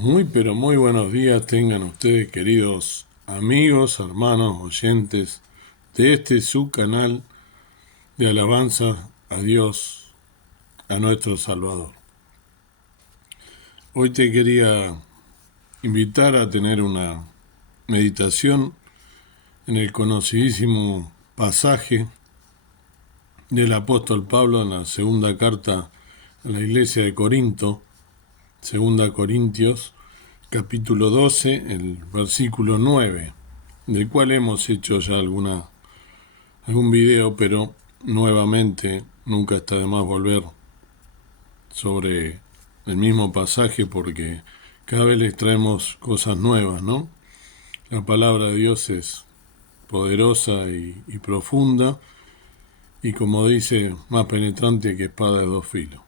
Muy pero muy buenos días tengan ustedes, queridos amigos, hermanos, oyentes de este su canal de alabanza a Dios, a nuestro Salvador. Hoy te quería invitar a tener una meditación en el conocidísimo pasaje del apóstol Pablo en la segunda carta a la iglesia de Corinto, segunda Corintios, capítulo 12, el versículo 9, del cual hemos hecho ya algún video, pero nuevamente nunca está de más volver sobre el mismo pasaje porque cada vez les traemos cosas nuevas, ¿no? La palabra de Dios es poderosa y profunda y, como dice, más penetrante que espada de dos filos.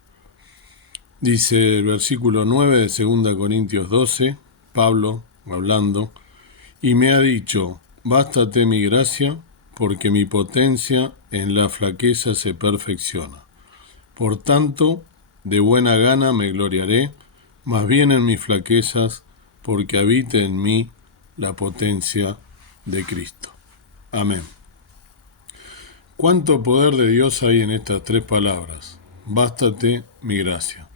Dice el versículo 9 de 2 Corintios 12, Pablo hablando, y me ha dicho, bástate mi gracia, porque mi potencia en la flaqueza se perfecciona. Por tanto, de buena gana me gloriaré, más bien en mis flaquezas, porque habite en mí la potencia de Cristo. Amén. ¿Cuánto poder de Dios hay en estas tres palabras? Bástate mi gracia.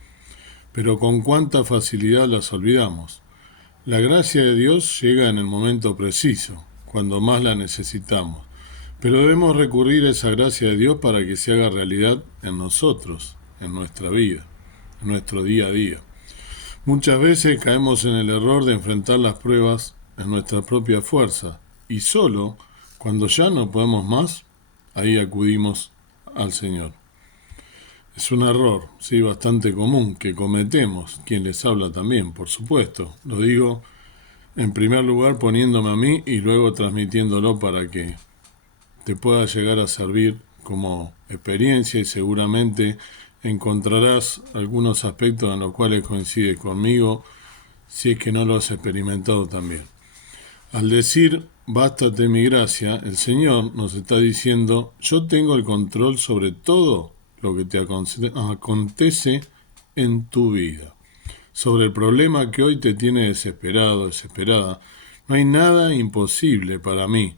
Pero con cuánta facilidad las olvidamos. La gracia de Dios llega en el momento preciso, cuando más la necesitamos, pero debemos recurrir a esa gracia de Dios para que se haga realidad en nosotros, en nuestra vida, en nuestro día a día. Muchas veces caemos en el error de enfrentar las pruebas en nuestra propia fuerza, y solo cuando ya no podemos más, ahí acudimos al Señor. Es un error, sí, bastante común que cometemos, quien les habla también, por supuesto. Lo digo en primer lugar poniéndome a mí y luego transmitiéndolo para que te pueda llegar a servir como experiencia y seguramente encontrarás algunos aspectos en los cuales coincides conmigo si es que no lo has experimentado también. Al decir, bástate mi gracia, el Señor nos está diciendo, yo tengo el control sobre todo lo que te acontece en tu vida. Sobre el problema que hoy te tiene desesperado, desesperada, no hay nada imposible para mí,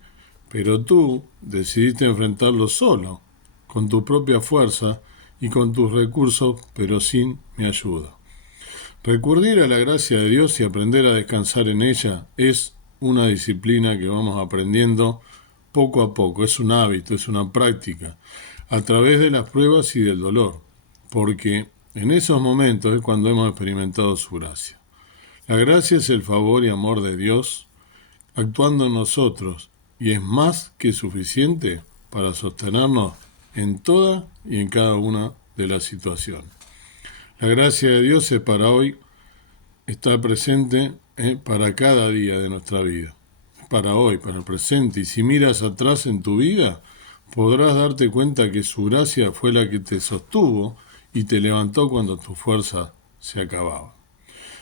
pero tú decidiste enfrentarlo solo, con tu propia fuerza y con tus recursos, pero sin mi ayuda. Recurrir a la gracia de Dios y aprender a descansar en ella es una disciplina que vamos aprendiendo poco a poco, es un hábito, es una práctica, a través de las pruebas y del dolor, porque en esos momentos es cuando hemos experimentado su gracia. La gracia es el favor y amor de Dios actuando en nosotros y es más que suficiente para sostenernos en toda y en cada una de las situaciones. La gracia de Dios es para hoy, está presente para cada día de nuestra vida, para hoy, para el presente. Y si miras atrás en tu vida, podrás darte cuenta que su gracia fue la que te sostuvo y te levantó cuando tu fuerza se acababa.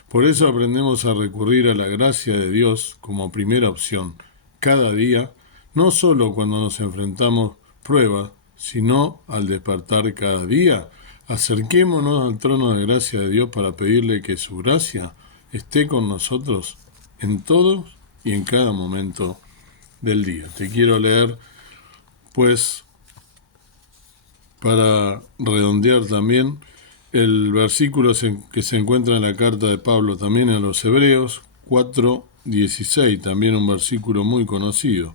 Por eso aprendemos a recurrir a la gracia de Dios como primera opción cada día, no solo cuando nos enfrentamos pruebas, sino al despertar cada día. Acerquémonos al trono de gracia de Dios para pedirle que su gracia esté con nosotros en todos y en cada momento del día. Te quiero leer, pues, para redondear también, el versículo que se encuentra en la carta de Pablo también a los Hebreos 4:16, también un versículo muy conocido.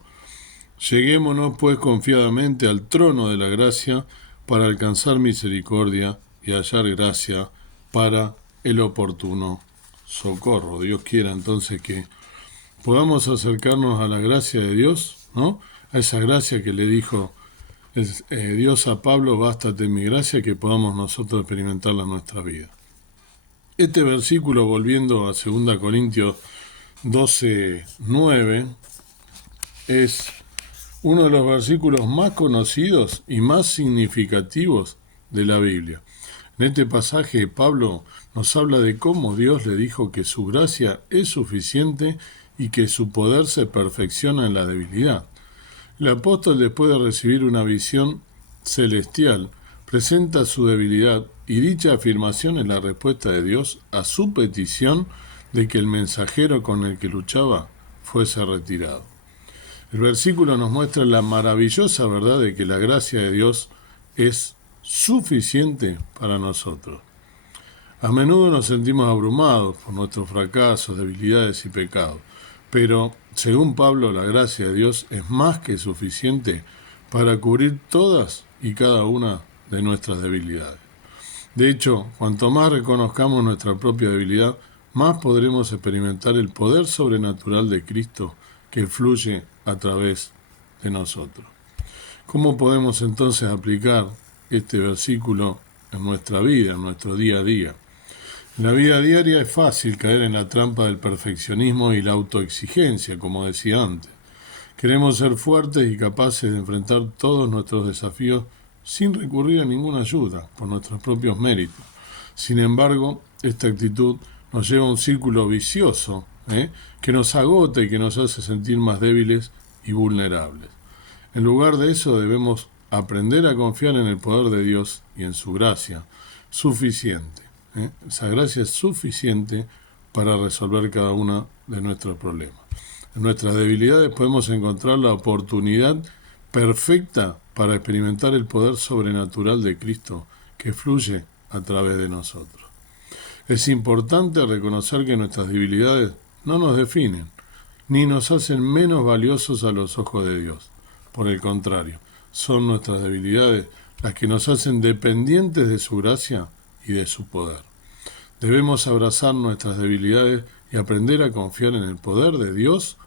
Lleguémonos pues confiadamente al trono de la gracia para alcanzar misericordia y hallar gracia para el oportuno socorro. Dios quiera entonces que podamos acercarnos a la gracia de Dios, ¿no? A esa gracia que le dijo Dios a Pablo, bástate mi gracia, que podamos nosotros experimentarla en nuestra vida. Este versículo, volviendo a 2 Corintios 12:9, es uno de los versículos más conocidos y más significativos de la Biblia. En este pasaje, Pablo nos habla de cómo Dios le dijo que su gracia es suficiente y que su poder se perfecciona en la debilidad. El apóstol, después de recibir una visión celestial, presenta su debilidad y dicha afirmación es la respuesta de Dios a su petición de que el mensajero con el que luchaba fuese retirado. El versículo nos muestra la maravillosa verdad de que la gracia de Dios es suficiente para nosotros. A menudo nos sentimos abrumados por nuestros fracasos, debilidades y pecados, pero según Pablo, la gracia de Dios es más que suficiente para cubrir todas y cada una de nuestras debilidades. De hecho, cuanto más reconozcamos nuestra propia debilidad, más podremos experimentar el poder sobrenatural de Cristo que fluye a través de nosotros. ¿Cómo podemos entonces aplicar este versículo en nuestra vida, en nuestro día a día? En la vida diaria es fácil caer en la trampa del perfeccionismo y la autoexigencia, como decía antes. Queremos ser fuertes y capaces de enfrentar todos nuestros desafíos sin recurrir a ninguna ayuda, por nuestros propios méritos. Sin embargo, esta actitud nos lleva a un círculo vicioso, que nos agota y que nos hace sentir más débiles y vulnerables. En lugar de eso, debemos aprender a confiar en el poder de Dios y en su gracia suficiente. Esa gracia es suficiente para resolver cada uno de nuestros problemas. En nuestras debilidades podemos encontrar la oportunidad perfecta para experimentar el poder sobrenatural de Cristo que fluye a través de nosotros. Es importante reconocer que nuestras debilidades no nos definen, ni nos hacen menos valiosos a los ojos de Dios. Por el contrario, son nuestras debilidades las que nos hacen dependientes de su gracia y de su poder. Debemos abrazar nuestras debilidades y aprender a confiar en el poder de Dios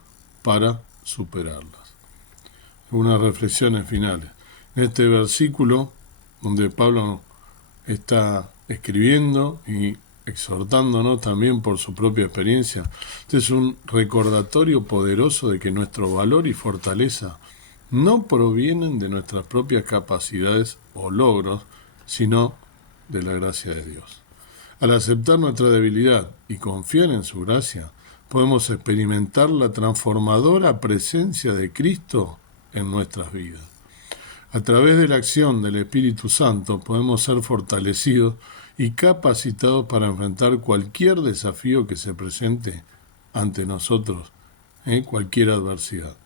para superarlas. Unas reflexiones finales. En este versículo, donde Pablo está escribiendo y exhortándonos también por su propia experiencia, este es un recordatorio poderoso de que nuestro valor y fortaleza no provienen de nuestras propias capacidades o logros, sino de la gracia de Dios. Al aceptar nuestra debilidad y confiar en su gracia, podemos experimentar la transformadora presencia de Cristo en nuestras vidas. A través de la acción del Espíritu Santo podemos ser fortalecidos y capacitados para enfrentar cualquier desafío que se presente ante nosotros, cualquier adversidad.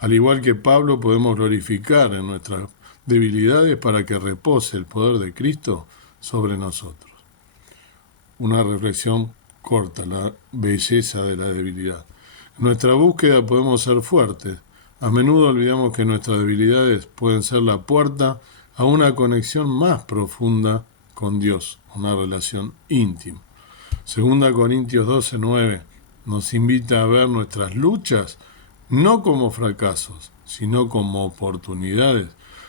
Al igual que Pablo, podemos glorificar en nuestras debilidades para que repose el poder de Cristo sobre nosotros. Una reflexión corta, la belleza de la debilidad. En nuestra búsqueda podemos ser fuertes. A menudo olvidamos que nuestras debilidades pueden ser la puerta a una conexión más profunda con Dios, una relación íntima. 2 Corintios 12:9 nos invita a ver nuestras luchas no como fracasos, sino como oportunidades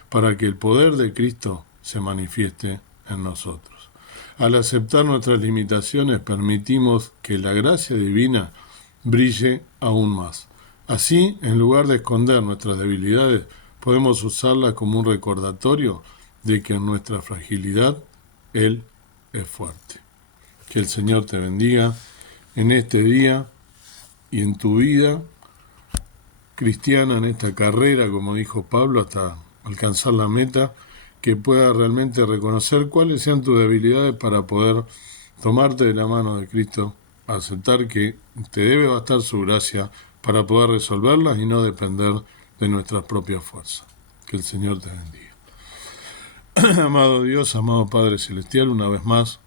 para que el poder de Cristo se manifieste en nosotros. Al aceptar nuestras limitaciones, permitimos que la gracia divina brille aún más. Así, en lugar de esconder nuestras debilidades, podemos usarlas como un recordatorio de que en nuestra fragilidad Él es fuerte. Que el Señor te bendiga en este día y en tu vida cristiana, en esta carrera, como dijo Pablo, hasta alcanzar la meta, que puedas realmente reconocer cuáles sean tus debilidades para poder tomarte de la mano de Cristo, aceptar que te debe bastar su gracia para poder resolverlas y no depender de nuestras propias fuerzas. Que el Señor te bendiga. Amado Dios, amado Padre Celestial, una vez más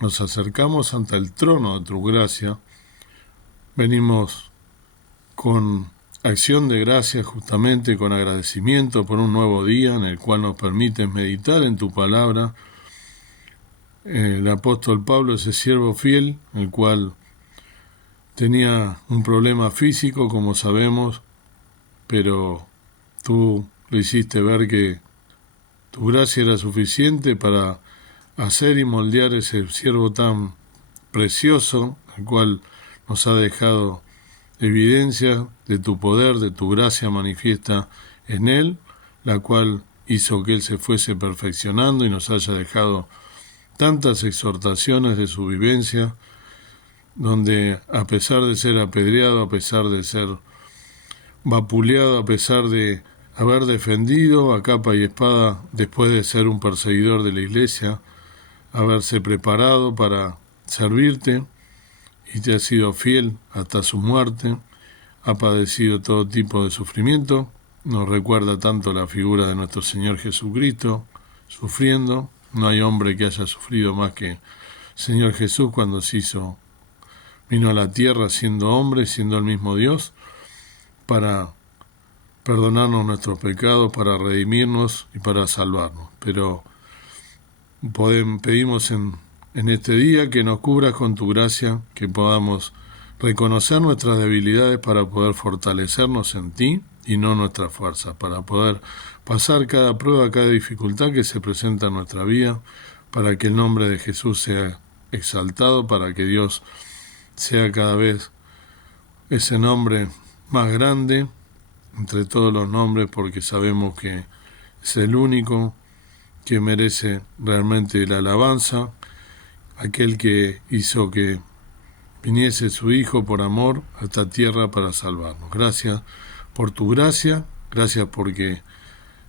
nos acercamos ante el trono de tu gracia. Venimos con acción de gracias, justamente con agradecimiento por un nuevo día en el cual nos permites meditar en tu palabra. El apóstol Pablo, ese siervo fiel, el cual tenía un problema físico, como sabemos, pero tú le hiciste ver que tu gracia era suficiente para hacer y moldear ese siervo tan precioso, el cual nos ha dejado evidencia de tu poder, de tu gracia manifiesta en él, la cual hizo que él se fuese perfeccionando y nos haya dejado tantas exhortaciones de su vivencia, donde a pesar de ser apedreado, a pesar de ser vapuleado, a pesar de haber defendido a capa y espada después de ser un perseguidor de la iglesia, haberse preparado para servirte y te ha sido fiel hasta su muerte, ha padecido todo tipo de sufrimiento. Nos recuerda tanto la figura de nuestro Señor Jesucristo sufriendo. No hay hombre que haya sufrido más que Señor Jesús cuando vino a la tierra siendo hombre, siendo el mismo Dios, para perdonarnos nuestros pecados, para redimirnos y para salvarnos. Pero pedimos en este día que nos cubras con tu gracia, que podamos reconocer nuestras debilidades para poder fortalecernos en ti y no nuestra fuerza, para poder pasar cada prueba, cada dificultad que se presenta en nuestra vida, para que el nombre de Jesús sea exaltado, para que Dios sea cada vez ese nombre más grande entre todos los nombres, porque sabemos que es el único que merece realmente la alabanza, aquel que hizo que viniese su Hijo por amor a esta tierra para salvarnos. Gracias por tu gracia, gracias porque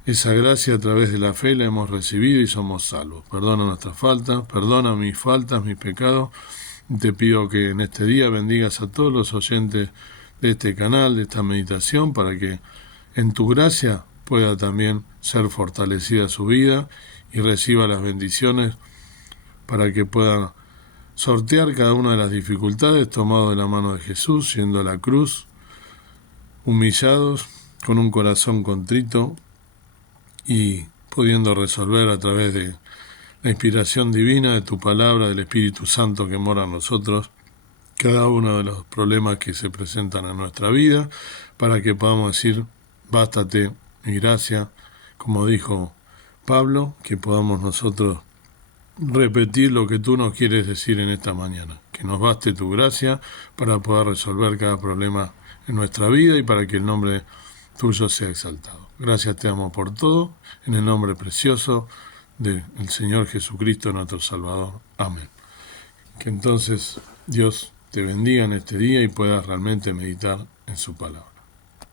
esa gracia a través de la fe la hemos recibido y somos salvos. Perdona nuestras faltas, perdona mis faltas, mis pecados. Te pido que en este día bendigas a todos los oyentes de este canal, de esta meditación, para que en tu gracia pueda también ser fortalecida su vida y reciba las bendiciones para que puedan sortear cada una de las dificultades tomado de la mano de Jesús, yendo a la cruz, humillados, con un corazón contrito y pudiendo resolver a través de la inspiración divina de tu palabra, del Espíritu Santo que mora en nosotros, cada uno de los problemas que se presentan en nuestra vida, para que podamos decir, bástate mi gracia, como dijo Pablo, que podamos nosotros repetir lo que tú nos quieres decir en esta mañana, que nos baste tu gracia para poder resolver cada problema en nuestra vida y para que el nombre tuyo sea exaltado. Gracias te amo por todo, en el nombre precioso del Señor Jesucristo, nuestro Salvador. Amén. Que entonces Dios te bendiga en este día y puedas realmente meditar en su palabra.